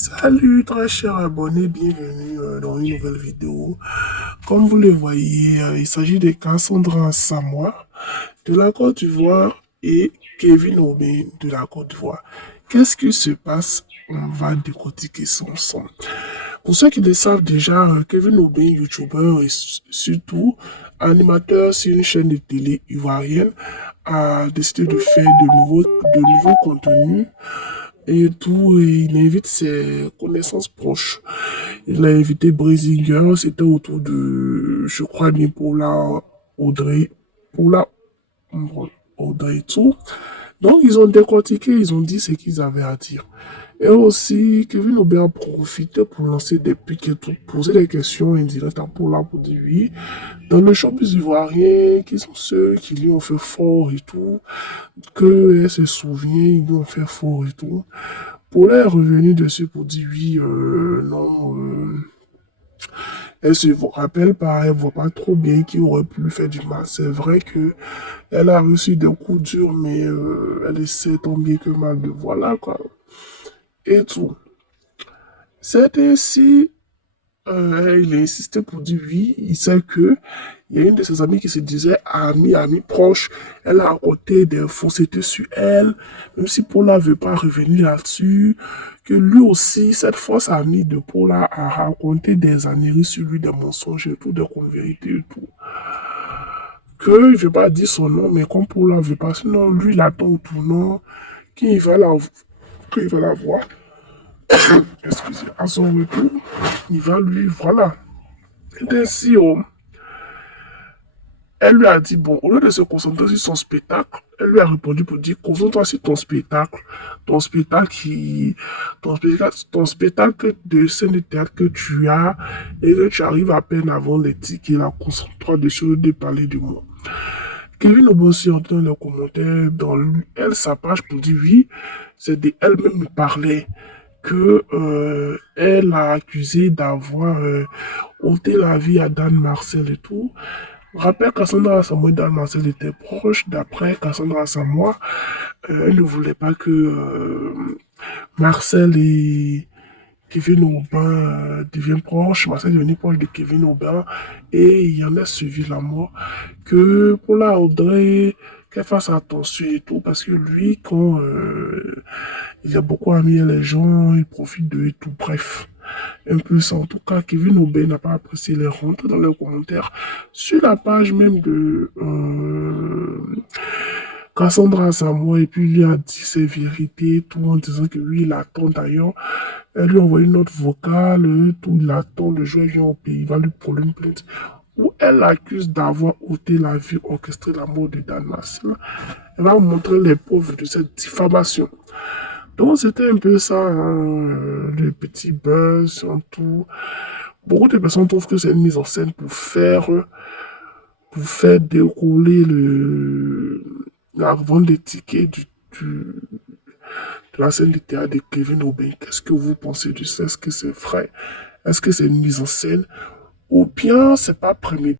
Salut très cher abonné, bienvenue dans une nouvelle vidéo. Comme vous le voyez, il s'agit de Cassandra Samoa de la Côte d'Ivoire et Kevin Aubin de la Côte d'Ivoire. Qu'est-ce qui se passe? On va décortiquer ça ensemble. Pour ceux qui le savent déjà, Kevin Aubin, youtubeur et surtout animateur sur une chaîne de télé ivoirienne, a décidé de faire de nouveaux contenus et tout, et il invite ses connaissances proches. Il a invité Brésilien, c'était autour de, je crois, bien Audrey, Paula, Audrey et tout. Donc, ils ont décortiqué, ils ont dit ce qu'ils avaient à dire. Et aussi, Kevin Aubert a profité pour lancer des pics et tout, poser des questions indirectes à Paula pour dire oui. Dans le showbiz ivoirien, qui sont ceux qui lui ont fait fort et tout, que elle se souvient, ils lui ont fait fort et tout. Paula est revenue dessus pour dire oui, non, elle se rappelle pas, elle voit pas trop bien qui aurait pu lui faire du mal. C'est vrai que elle a reçu des coups durs, mais elle essaie tant bien que mal de voilà quoi. Et tout. C'est ainsi, il a insisté pour dire oui, il sait que il y a une de ses amies qui se disait amie proche, elle a raconté des faussetés sur elle, même si Paula ne veut pas revenir là-dessus, que lui aussi, cette fausse amie de Paula a raconté des âneries sur lui, des mensonges et tout, des contre-vérités et tout. Que il ne veut pas dire son nom, mais comme Paula ne veut pas, sinon lui il attend au tournant, qu'il va qu'il va la voir, excusez, à son retour, il va lui, voilà. Et ainsi, elle lui a dit, bon, au lieu de se concentrer sur son spectacle, elle lui a répondu pour dire, concentre-toi sur ton spectacle qui, ton spectacle de scène de théâtre que tu as, et que tu arrives à peine avant les tickets, là, concentre-toi dessus de parler de moi. Kevin Obossi, dans les commentaires, elle, sa page pour dire oui, c'est d'elle-même me parlait que elle a accusé d'avoir ôté la vie à Dan Marcel et tout. Rappelle Cassandra Samoa et Dan Marcel étaient proches. D'après Cassandra Samoa, elle ne voulait pas que Marcel et Kevin Aubin deviennent proches. Marcel est devenu proche de Kevin Aubin et il y en a suivi la mort. Que pour la Audrey, qu'elle fasse attention et tout, parce que lui, quand il a beaucoup aimé les gens, il profite de et tout. Bref, un peu ça. En tout cas, Kevin Aubin n'a pas apprécié les rentrées dans les commentaires sur la page même de Cassandra Samoa, et puis il lui a dit ses vérités, tout en disant que lui, il attend d'ailleurs. Elle lui a envoyé une note vocale, tout, il attend, le jour vient au pays, il va lui prendre une plainte où elle l'accuse d'avoir ôté la vie, orchestré la mort de Dan Marcel. Elle va montrer les preuves de cette diffamation. Donc c'était un peu ça, hein, le petit buzz, surtout. Beaucoup de personnes trouvent que c'est une mise en scène pour faire dérouler la vente des tickets de la scène de théâtre de Kevin Aubin. Qu'est-ce que vous pensez de ça? Est-ce que c'est vrai? Est-ce que c'est une mise en scène? Ou bien c'est pas prémédité?